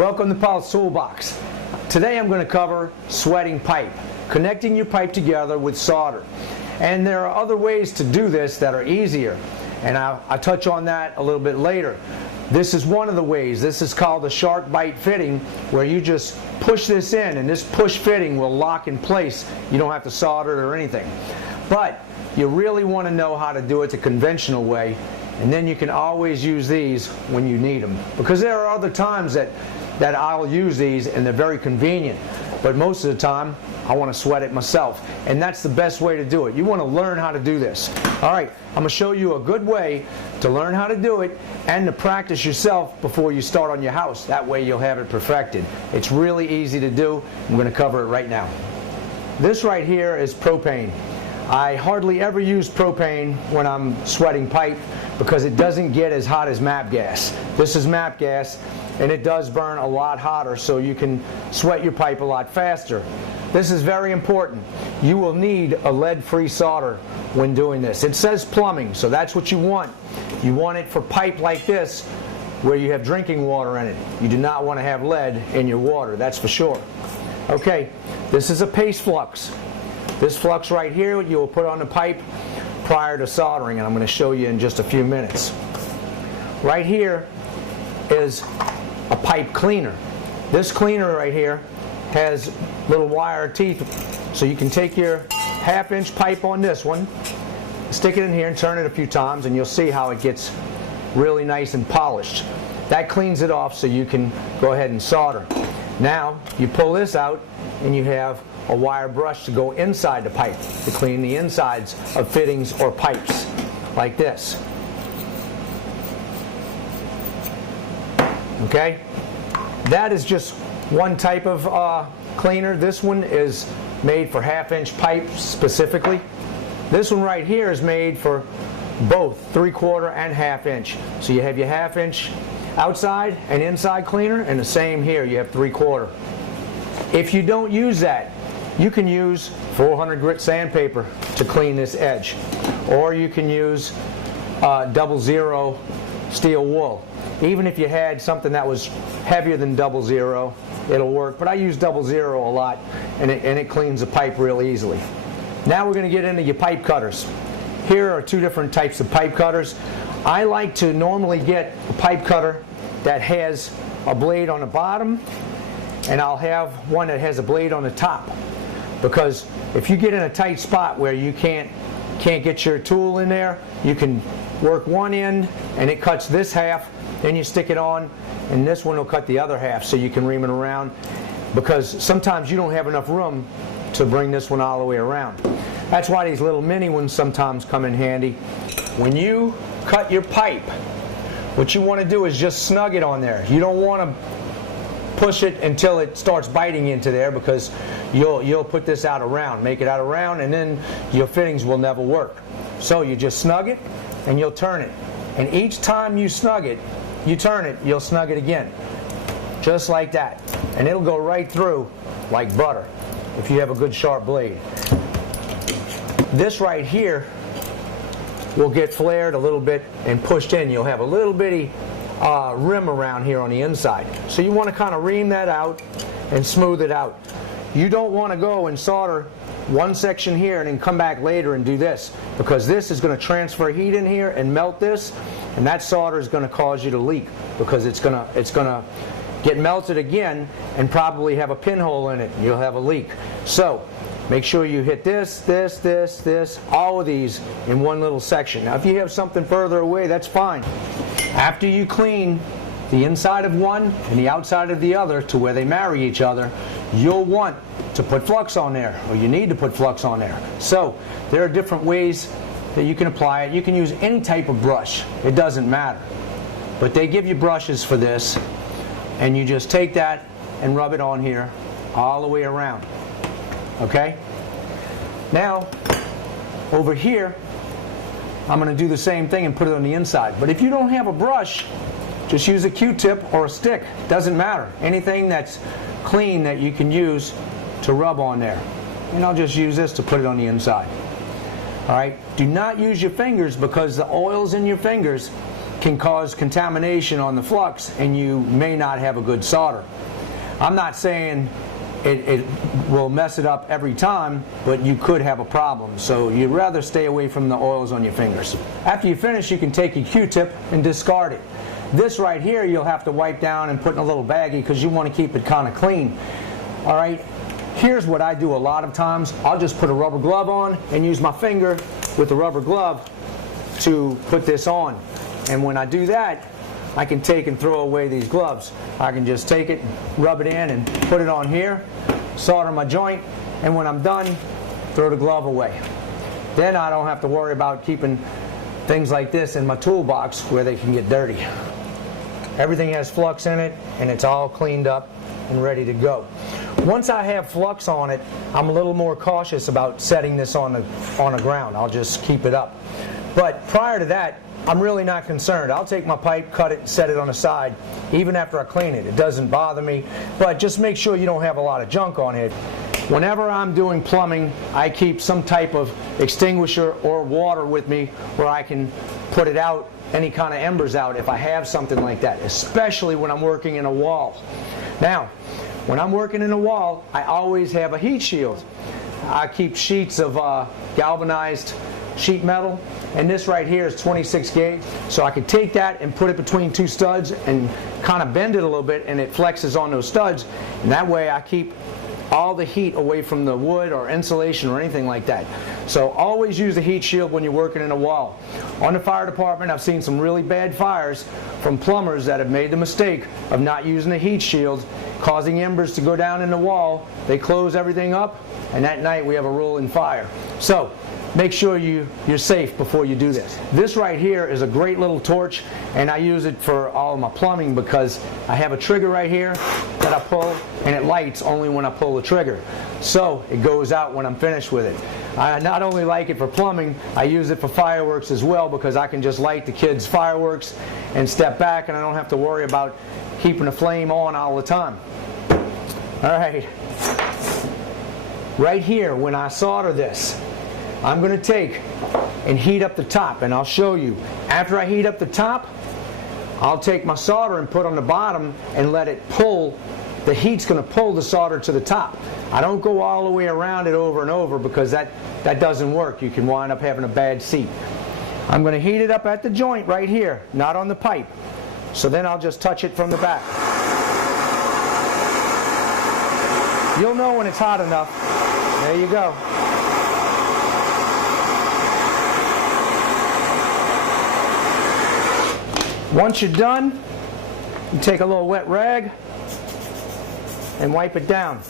Welcome to Paul's Toolbox. Today I'm going to cover sweating pipe, connecting your pipe together with solder. And there are other ways to do this that are easier, and I'll touch on that a little bit later. This is one of the ways. This is called the shark bite fitting, where you just push this in and this push fitting will lock in place. You don't have to solder it or anything. But you really want to know how to do it the conventional way, and then you can always use these when you need them. Because there are other times that I'll use these and they're very convenient, but most of the time I want to sweat it myself, and that's the best way to do it. You want to learn how to do this. Alright, I'm going to show you a good way to learn how to do it and to practice yourself before you start on your house. That way you'll have it perfected. It's really easy to do. I'm going to cover it right now. This right here is propane. I hardly ever use propane when I'm sweating pipe because it doesn't get as hot as MAP gas. This is MAP gas, and it does burn a lot hotter, so you can sweat your pipe a lot faster. This is very important. You will need a lead-free solder when doing this. It says plumbing, so that's what you want. You want it for pipe like this where you have drinking water in it. You do not want to have lead in your water, that's for sure. Okay, this is a paste flux. This flux right here you will put on the pipe prior to soldering, and I'm going to show you in just a few minutes. Right here is a pipe cleaner. This cleaner right here has little wire teeth, so you can take your half-inch pipe on this one, stick it in here and turn it a few times, and you'll see how it gets really nice and polished. That cleans it off so you can go ahead and solder. Now you pull this out and you have a wire brush to go inside the pipe to clean the insides of fittings or pipes like this. Okay, that is just one type of cleaner. This one is made for half-inch pipes specifically. This one right here is made for both 3/4 and half-inch. So you have your half-inch outside and inside cleaner, and the same here, you have 3/4. If you don't use that, you can use 400 grit sandpaper to clean this edge, or you can use 00 steel wool. Even if you had something that was heavier than 00, it'll work, but I use 00 a lot, and it cleans the pipe real easily. Now we're going to get into your pipe cutters. Here are two different types of pipe cutters. I like to normally get a pipe cutter that has a blade on the bottom, and I'll have one that has a blade on the top, because if you get in a tight spot where you can't get your tool in there, you can work one end and it cuts this half, then you stick it on and this one will cut the other half, so you can ream it around, because sometimes you don't have enough room to bring this one all the way around. That's why these little mini ones sometimes come in handy. When you cut your pipe, what you want to do is just snug it on there. You don't want to push it until it starts biting into there, because you'll put this out around, make it out around, and then your fittings will never work. So you just snug it and you'll turn it, and each time you snug it, you turn it, you'll snug it again, just like that, and it'll go right through like butter if you have a good sharp blade. This right here will get flared a little bit and pushed in. You'll have a little bitty rim around here on the inside, so you want to kind of ream that out and smooth it out. You don't want to go and solder one section here and then come back later and do this, because this is going to transfer heat in here and melt this, and that solder is going to cause you to leak, because it's going to get melted again and probably have a pinhole in it, and you'll have a leak. So make sure you hit this, all of these in one little section. Now if you have something further away, that's fine. After you clean the inside of one and the outside of the other to where they marry each other, you'll want to put flux on there, or you need to put flux on there. So there are different ways that you can apply it. You can use any type of brush, it doesn't matter, but they give you brushes for this, and you just take that and rub it on here all the way around. Okay, now over here I'm going to do the same thing and put it on the inside. But if you don't have a brush, just use a Q-tip or a stick, doesn't matter, anything that's clean that you can use to rub on there. And I'll just use this to put it on the inside. Alright, do not use your fingers, because the oils in your fingers can cause contamination on the flux and you may not have a good solder. I'm not saying it will mess it up every time, but you could have a problem. So you'd rather stay away from the oils on your fingers. After you finish, you can take your Q-tip and discard it. This right here you'll have to wipe down and put in a little baggie because you want to keep it kind of clean. All right, here's what I do a lot of times. I'll just put a rubber glove on and use my finger with the rubber glove to put this on. And when I do that, I can take and throw away these gloves. I can just take it, rub it in, and put it on here, solder my joint, and when I'm done, throw the glove away. Then I don't have to worry about keeping things like this in my toolbox where they can get dirty. Everything has flux in it, and it's all cleaned up and ready to go. Once I have flux on it, I'm a little more cautious about setting this on the ground. I'll just keep it up. But prior to that, I'm really not concerned. I'll take my pipe, cut it, set it on the side, even after I clean it. It doesn't bother me, but just make sure you don't have a lot of junk on it. Whenever I'm doing plumbing, I keep some type of extinguisher or water with me where I can put it out, any kind of embers out if I have something like that, especially when I'm working in a wall. Now, when I'm working in a wall, I always have a heat shield. I keep sheets of galvanized sheet metal, and this right here is 26 gauge, so I can take that and put it between two studs and kind of bend it a little bit, and it flexes on those studs, and that way I keep all the heat away from the wood or insulation or anything like that. So always use a heat shield when you're working in a wall. On the fire department, I've seen some really bad fires from plumbers that have made the mistake of not using a heat shield, causing embers to go down in the wall. They close everything up, and that night we have a rolling fire. So make sure you're safe before you do this. This right here is a great little torch, and I use it for all of my plumbing because I have a trigger right here that I pull, and it lights only when I pull the trigger. So it goes out when I'm finished with it. I not only like it for plumbing, I use it for fireworks as well because I can just light the kids' fireworks and step back, and I don't have to worry about keeping the flame on all the time. All right. Right here, when I solder this, I'm going to take and heat up the top, and I'll show you. After I heat up the top, I'll take my solder and put on the bottom and let it pull. The heat's going to pull the solder to the top. I don't go all the way around it over and over because that doesn't work. You can wind up having a bad seat. I'm going to heat it up at the joint right here, not on the pipe. So then I'll just touch it from the back. You'll know when it's hot enough. There you go. Once you're done, you take a little wet rag and wipe it down.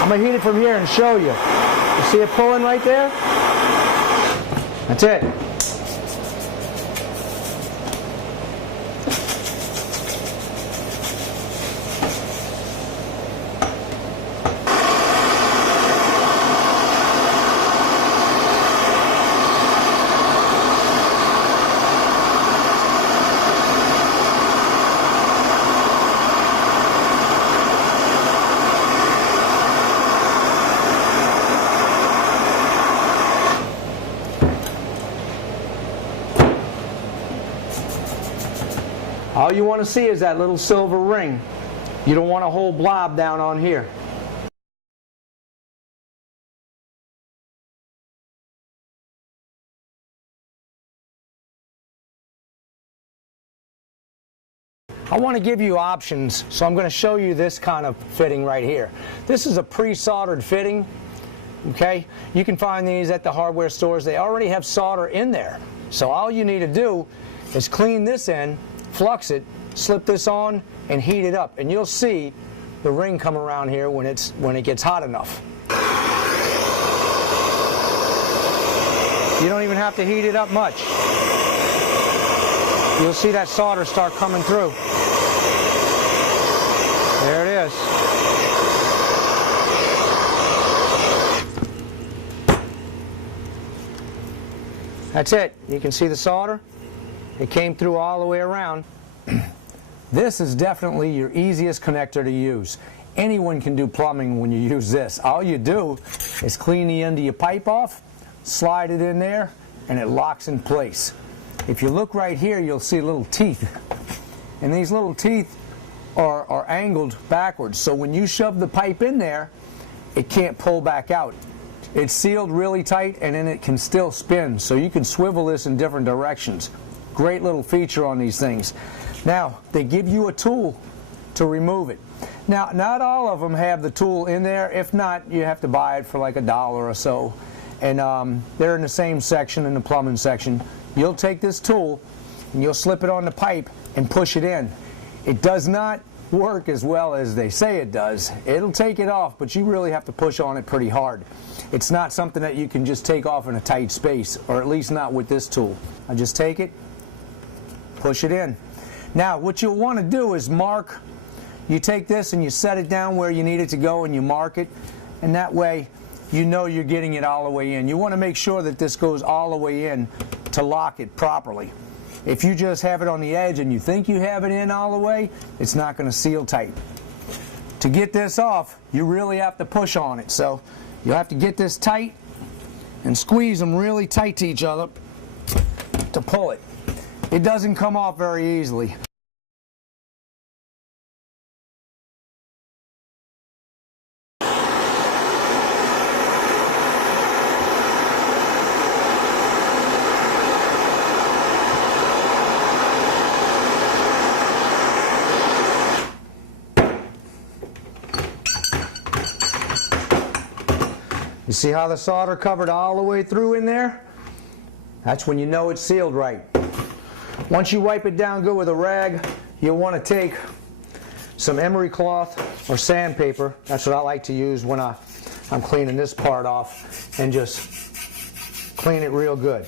I'm going to heat it from here and show you. You see it pulling right there? That's it. All you want to see is that little silver ring. You don't want a whole blob down on here. I want to give you options, so I'm going to show you this kind of fitting right here. This is a pre-soldered fitting. Okay, you can find these at the hardware stores. They already have solder in there. So all you need to do is clean this end, flux it, slip this on, and heat it up, and you'll see the ring come around here when it gets hot enough. You don't even have to heat it up much. You'll see that solder start coming through. There it is. That's it. You can see the solder. It came through all the way around. This is definitely your easiest connector to use. Anyone can do plumbing when you use this. All you do is clean the end of your pipe off, slide it in there, and it locks in place. If you look right here, you'll see little teeth. And these little teeth are angled backwards. So when you shove the pipe in there, it can't pull back out. It's sealed really tight, and then it can still spin. So you can swivel this in different directions. Great little feature on these things. Now, they give you a tool to remove it. Now, not all of them have the tool in there. If not, you have to buy it for like $1 or so. And they're in the same section, in the plumbing section. You'll take this tool and you'll slip it on the pipe and push it in. It does not work as well as they say it does. It'll take it off, but you really have to push on it pretty hard. It's not something that you can just take off in a tight space, or at least not with this tool. I just take it, push it in. Now, what you'll want to do is mark. You take this and you set it down where you need it to go and you mark it, and that way you know you're getting it all the way in. You want to make sure that this goes all the way in to lock it properly. If you just have it on the edge and you think you have it in all the way, it's not going to seal tight. To get this off, you really have to push on it. So you'll have to get this tight and squeeze them really tight to each other to pull it. It doesn't come off very easily. You see how the solder covered all the way through in there? That's when you know it's sealed right. Once you wipe it down good with a rag, you'll want to take some emery cloth or sandpaper. That's what I like to use when I'm cleaning this part off, and just clean it real good.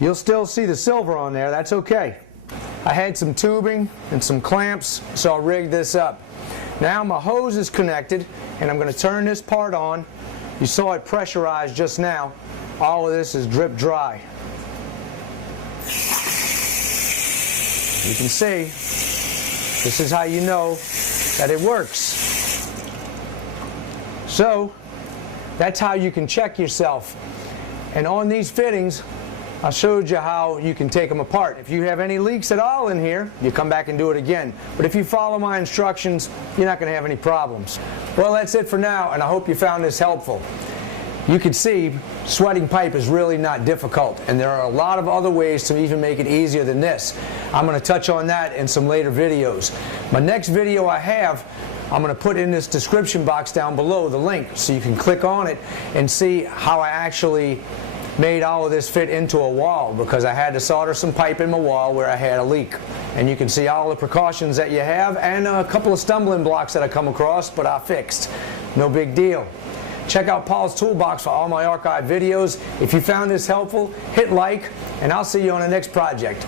You'll still see the silver on there. That's okay. I had some tubing and some clamps, so I rigged this up. Now my hose is connected, and I'm going to turn this part on. You saw it pressurized just now. All of this is drip dry. You can see, this is how you know that it works. So, that's how you can check yourself. And on these fittings, I showed you how you can take them apart. If you have any leaks at all in here, you come back and do it again. But if you follow my instructions, you're not going to have any problems. Well, that's it for now, and I hope you found this helpful. You can see sweating pipe is really not difficult, and there are a lot of other ways to even make it easier than this. I'm going to touch on that in some later videos. My next video I have, I'm going to put in this description box down below the link, so you can click on it and see how I actually made all of this fit into a wall, because I had to solder some pipe in my wall where I had a leak. And you can see all the precautions that you have, and a couple of stumbling blocks that I come across, but I fixed. No big deal. Check out Paul's Toolbox for all my archived videos. If you found this helpful, hit like, and I'll see you on the next project.